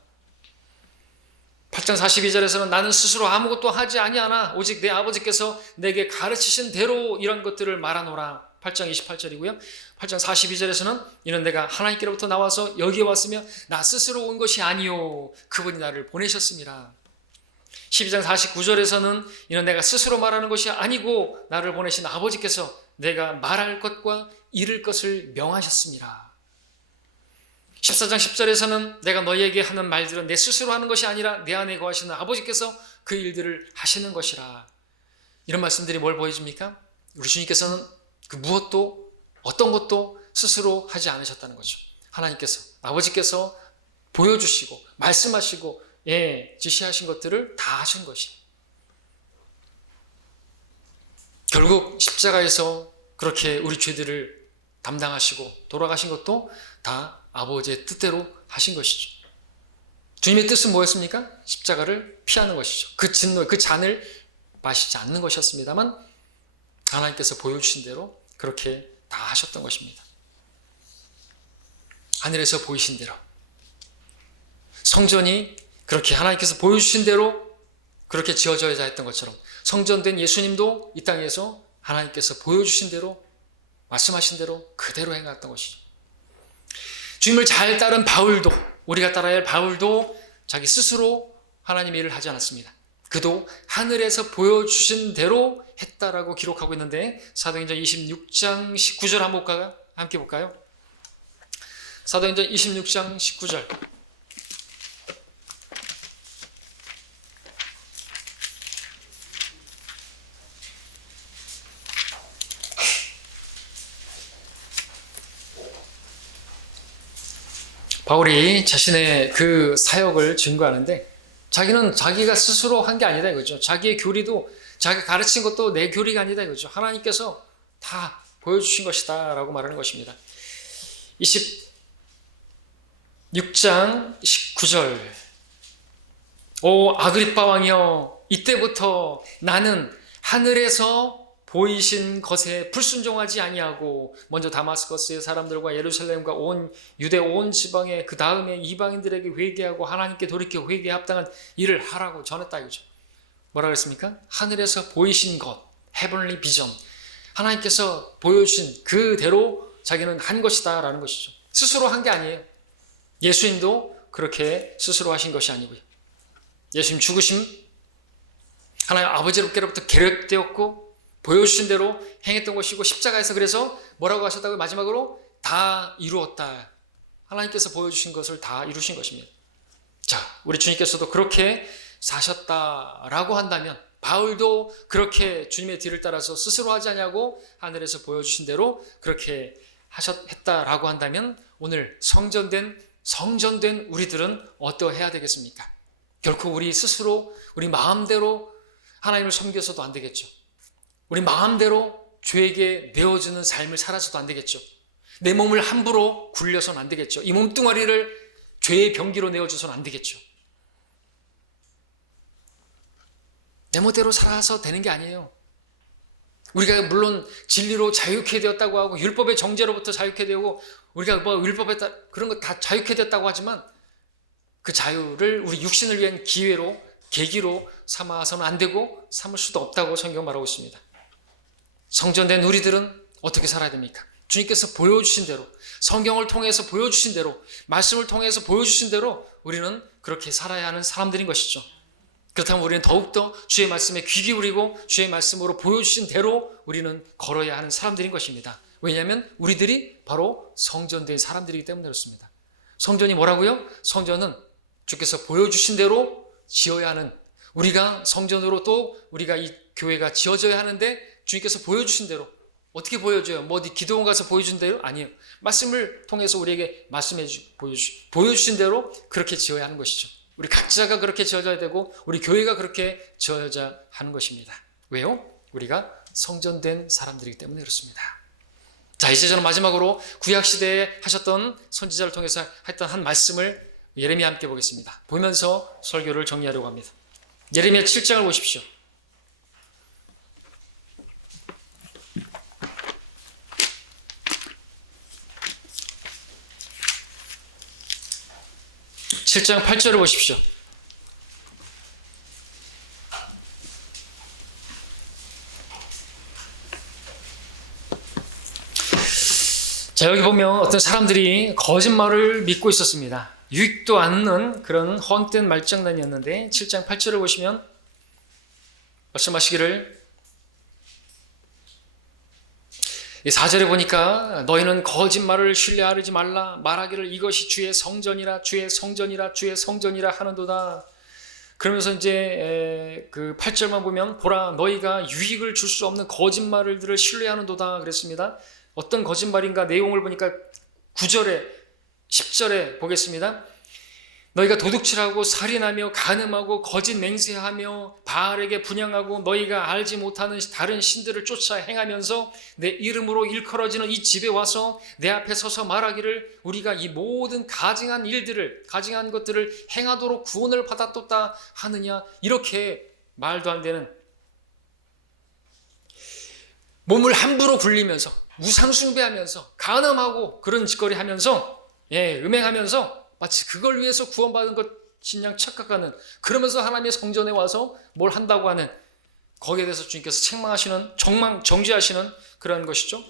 8장 42절에서는 나는 스스로 아무것도 하지 아니하나 오직 내 아버지께서 내게 가르치신 대로 이런 것들을 말하노라. 8장 28절이고요. 8장 42절에서는 이는 내가 하나님께로부터 나와서 여기에 왔으며 나 스스로 온 것이 아니요 그분이 나를 보내셨습니다. 12장 49절에서는 이는 내가 스스로 말하는 것이 아니고 나를 보내신 아버지께서 내가 말할 것과 이를 것을 명하셨습니다. 14장 10절에서는 내가 너희에게 하는 말들은 내 스스로 하는 것이 아니라 내 안에 거하시는 아버지께서 그 일들을 하시는 것이라. 이런 말씀들이 뭘 보여줍니까? 우리 주님께서는 그 무엇도 어떤 것도 스스로 하지 않으셨다는 거죠. 하나님께서 아버지께서 보여주시고 말씀하시고 지시하신 것들을 다 하신 것이. 결국 십자가에서 그렇게 우리 죄들을 담당하시고 돌아가신 것도 다 아버지의 뜻대로 하신 것이죠. 주님의 뜻은 뭐였습니까? 십자가를 피하는 것이죠. 그 진노, 그 잔을 마시지 않는 것이었습니다만 하나님께서 보여주신 대로 그렇게 다 하셨던 것입니다. 하늘에서 보이신 대로 성전이 그렇게 하나님께서 보여주신 대로 그렇게 지어져야 했던 것처럼 성전된 예수님도 이 땅에서 하나님께서 보여주신 대로 말씀하신 대로 그대로 행했던 것이죠. 주님을 잘 따른 바울도, 우리가 따라야 할 바울도 자기 스스로 하나님의 일을 하지 않았습니다. 그도 하늘에서 보여주신 대로 했다라고 기록하고 있는데 사도행전 26장 19절 함께 볼까요? 사도행전 26장 19절. 바울이 자신의 그 사역을 증거하는데 자기는 자기가 스스로 한 게 아니다 이거죠. 자기의 교리도 자기가 가르친 것도 내 교리가 아니다 이거죠. 하나님께서 다 보여주신 것이다 라고 말하는 것입니다. 26장 19절. 오 아그리빠 왕이여, 이때부터 나는 하늘에서 보이신 것에 불순종하지 아니하고 먼저 다마스커스의 사람들과 예루살렘과 온 유대 온 지방에 그 다음에 이방인들에게 회개하고 하나님께 돌이켜 회개에 합당한 일을 하라고 전했다 이거죠. 뭐라 그랬습니까? 하늘에서 보이신 것, heavenly vision, 하나님께서 보여주신 그대로 자기는 한 것이다 라는 것이죠. 스스로 한 게 아니에요. 예수님도 그렇게 스스로 하신 것이 아니고요. 예수님 죽으심 하나님 아버지께로부터 계획되었고 보여주신 대로 행했던 것이고 십자가에서 그래서 뭐라고 하셨다고요? 마지막으로 다 이루었다. 하나님께서 보여주신 것을 다 이루신 것입니다. 자, 우리 주님께서도 그렇게 사셨다라고 한다면 바울도 그렇게 주님의 뒤를 따라서 스스로 하지 않냐고 하늘에서 보여주신 대로 그렇게 했다라고 한다면 오늘 성전된 우리들은 어떠해야 되겠습니까? 결코 우리 스스로 우리 마음대로 하나님을 섬겨서도 안 되겠죠. 우리 마음대로 죄에게 내어주는 삶을 살아서도 안 되겠죠. 내 몸을 함부로 굴려서는 안 되겠죠. 이 몸뚱아리를 죄의 병기로 내어줘서는 안 되겠죠. 내 멋대로 살아서 되는 게 아니에요. 우리가 물론 진리로 자유케 되었다고 하고 율법의 정죄로부터 자유케 되고 우리가 뭐 율법에 그런 거 다 자유케 됐다고 하지만 그 자유를 우리 육신을 위한 기회로 계기로 삼아서는 안 되고 삼을 수도 없다고 성경은 말하고 있습니다. 성전된 우리들은 어떻게 살아야 됩니까? 주님께서 보여주신 대로, 성경을 통해서 보여주신 대로, 말씀을 통해서 보여주신 대로 우리는 그렇게 살아야 하는 사람들인 것이죠. 그렇다면 우리는 더욱더 주의 말씀에 귀 기울이고 주의 말씀으로 보여주신 대로 우리는 걸어야 하는 사람들인 것입니다. 왜냐하면 우리들이 바로 성전된 사람들이기 때문에 그렇습니다. 성전이 뭐라고요? 성전은 주께서 보여주신 대로 지어야 하는, 우리가 성전으로 또 우리가 이 교회가 지어져야 하는데 주님께서 보여주신 대로 어떻게 보여줘요? 뭐 어디 기도원 가서 보여준 대로? 아니에요. 말씀을 통해서 우리에게 말씀해 보여주신 대로 그렇게 지어야 하는 것이죠. 우리 각자가 그렇게 지어져야 되고 우리 교회가 그렇게 지어져야 하는 것입니다. 왜요? 우리가 성전된 사람들이기 때문에 그렇습니다. 자, 이제 저는 마지막으로 구약시대에 하셨던 선지자를 통해서 했던 한 말씀을 예레미야 함께 보겠습니다. 보면서 설교를 정리하려고 합니다. 예레미야 7장을 보십시오. 칠 장 8절을 보십시오. 자, 여기 보면 어떤 사람들이 거짓말을 믿고 있었습니다. 유익도 않는 그런 헛된 말장난이었는데 7장 8절을 보시면 말씀하시기를, 4절에 보니까 너희는 거짓말을 신뢰하지 말라. 말하기를 이것이 주의 성전이라 주의 성전이라 주의 성전이라 하는도다. 그러면서 이제 그 8절만 보면 보라 너희가 유익을 줄 수 없는 거짓말들을 신뢰하는도다 그랬습니다. 어떤 거짓말인가 내용을 보니까 9절에 10절에 보겠습니다. 너희가 도둑질하고 살인하며 간음하고 거짓 맹세하며 바알에게 분향하고 너희가 알지 못하는 다른 신들을 쫓아 행하면서 내 이름으로 일컬어지는 이 집에 와서 내 앞에 서서 말하기를 우리가 이 모든 가증한 것들을 행하도록 구원을 받았도다 하느냐. 이렇게 말도 안 되는 몸을 함부로 굴리면서 우상 숭배하면서 간음하고 그런 짓거리 하면서 음행하면서 마치 그걸 위해서 구원받은 것인 양 착각하는, 그러면서 하나님의 성전에 와서 뭘 한다고 하는, 거기에 대해서 주님께서 책망하시는, 정죄하시는 그런 것이죠.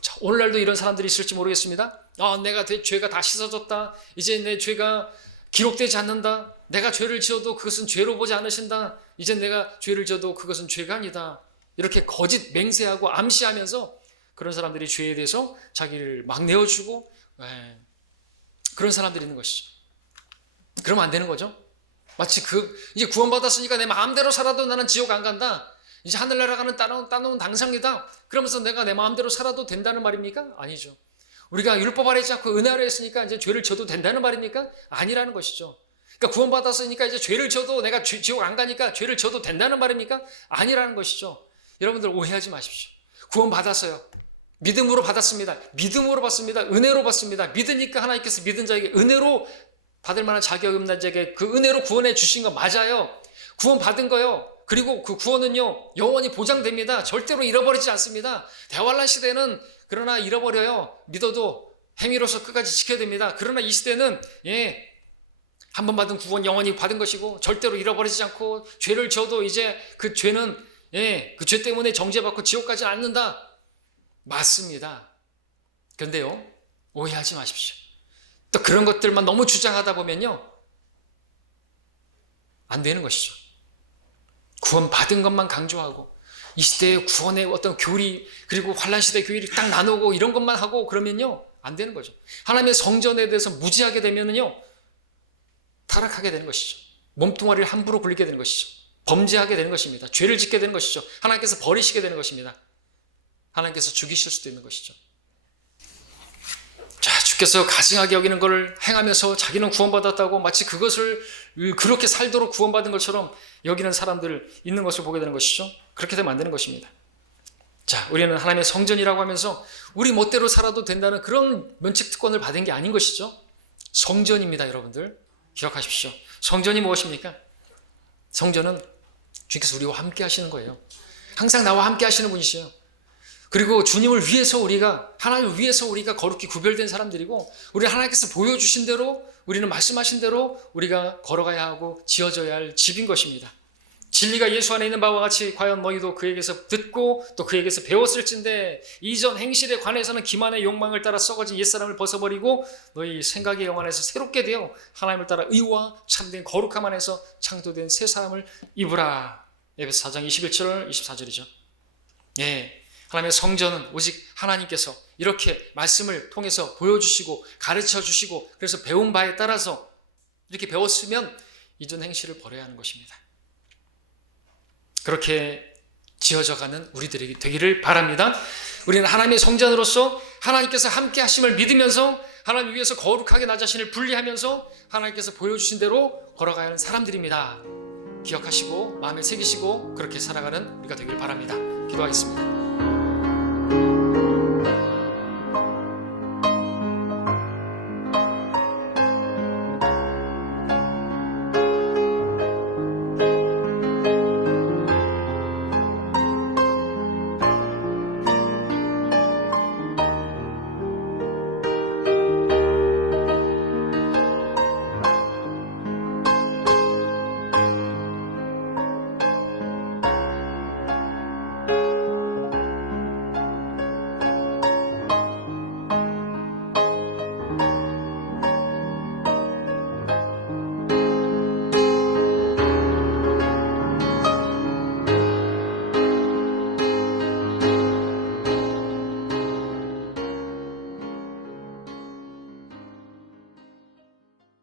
자, 오늘날도 이런 사람들이 있을지 모르겠습니다. 내가 죄가 다 씻어졌다. 이제 내 죄가 기록되지 않는다. 내가 죄를 지어도 그것은 죄로 보지 않으신다. 이제 내가 죄를 지어도 그것은 죄가 아니다. 이렇게 거짓 맹세하고 암시하면서 그런 사람들이 죄에 대해서 자기를 막 내어주고 그런 사람들이 있는 것이죠. 그러면 안 되는 거죠. 마치 이제 구원받았으니까 내 마음대로 살아도 나는 지옥 안 간다. 이제 하늘나라 가는 따놓은 당상이다. 그러면서 내가 내 마음대로 살아도 된다는 말입니까? 아니죠. 우리가 율법 아래 있지 않고 은혜 아래 있으니까 이제 죄를 져도 된다는 말입니까? 아니라는 것이죠. 그러니까 구원받았으니까 이제 죄를 져도 내가 지옥 안 가니까 죄를 져도 된다는 말입니까? 아니라는 것이죠. 여러분들 오해하지 마십시오. 구원받았어요. 믿음으로 받았습니다. 믿음으로 받습니다. 은혜로 받습니다. 믿으니까 하나님께서 믿은 자에게 은혜로 받을 만한 자격이 없는 자에게 그 은혜로 구원해 주신 거 맞아요. 구원 받은 거요. 그리고 그 구원은요 영원히 보장됩니다. 절대로 잃어버리지 않습니다. 대환란 시대는 그러나 잃어버려요. 믿어도 행위로서 끝까지 지켜야 됩니다. 그러나 이 시대는 한 번 받은 구원 영원히 받은 것이고 절대로 잃어버리지 않고 죄를 져도 이제 그 죄는 그 죄 때문에 정죄받고 지옥 가지 않는다. 맞습니다. 그런데요, 오해하지 마십시오. 또 그런 것들만 너무 주장하다 보면요, 안 되는 것이죠. 구원 받은 것만 강조하고, 이 시대의 구원의 어떤 교리, 그리고 환란시대 교리를 딱 나누고 이런 것만 하고 그러면요, 안 되는 거죠. 하나님의 성전에 대해서 무지하게 되면요, 타락하게 되는 것이죠. 몸뚱아리를 함부로 굴리게 되는 것이죠. 범죄하게 되는 것입니다. 죄를 짓게 되는 것이죠. 하나님께서 버리시게 되는 것입니다. 하나님께서 죽이실 수도 있는 것이죠. 자, 주께서 가증하게 여기는 것을 행하면서 자기는 구원받았다고 마치 그것을 그렇게 살도록 구원받은 것처럼 여기는 사람들 있는 것을 보게 되는 것이죠. 그렇게 되면 안 되는 것입니다. 자, 우리는 하나님의 성전이라고 하면서 우리 멋대로 살아도 된다는 그런 면책특권을 받은 게 아닌 것이죠. 성전입니다, 여러분들. 기억하십시오. 성전이 무엇입니까? 성전은 주님께서 우리와 함께 하시는 거예요. 항상 나와 함께 하시는 분이시요. 그리고 주님을 위해서 하나님을 위해서 우리가 거룩히 구별된 사람들이고, 우리 하나님께서 보여주신 대로, 우리는 말씀하신 대로 우리가 걸어가야 하고 지어져야 할 집인 것입니다. 진리가 예수 안에 있는 바와 같이 과연 너희도 그에게서 듣고 또 그에게서 배웠을진데 이전 행실에 관해서는 기만의 욕망을 따라 썩어진 옛사람을 벗어버리고 너희 생각의 영 안에서 새롭게 되어 하나님을 따라 의와 참된 거룩함 안에서 창조된 새 사람을 입으라. 에베소 4장 21절 24절이죠. 하나님의 성전은 오직 하나님께서 이렇게 말씀을 통해서 보여주시고 가르쳐주시고, 그래서 배운 바에 따라서 이렇게 배웠으면 이전 행실을 버려야 하는 것입니다. 그렇게 지어져가는 우리들에게 되기를 바랍니다. 우리는 하나님의 성전으로서 하나님께서 함께 하심을 믿으면서 하나님 위해서 거룩하게 나 자신을 분리하면서 하나님께서 보여주신 대로 걸어가야 하는 사람들입니다. 기억하시고 마음에 새기시고 그렇게 살아가는 우리가 되길 바랍니다. 기도하겠습니다.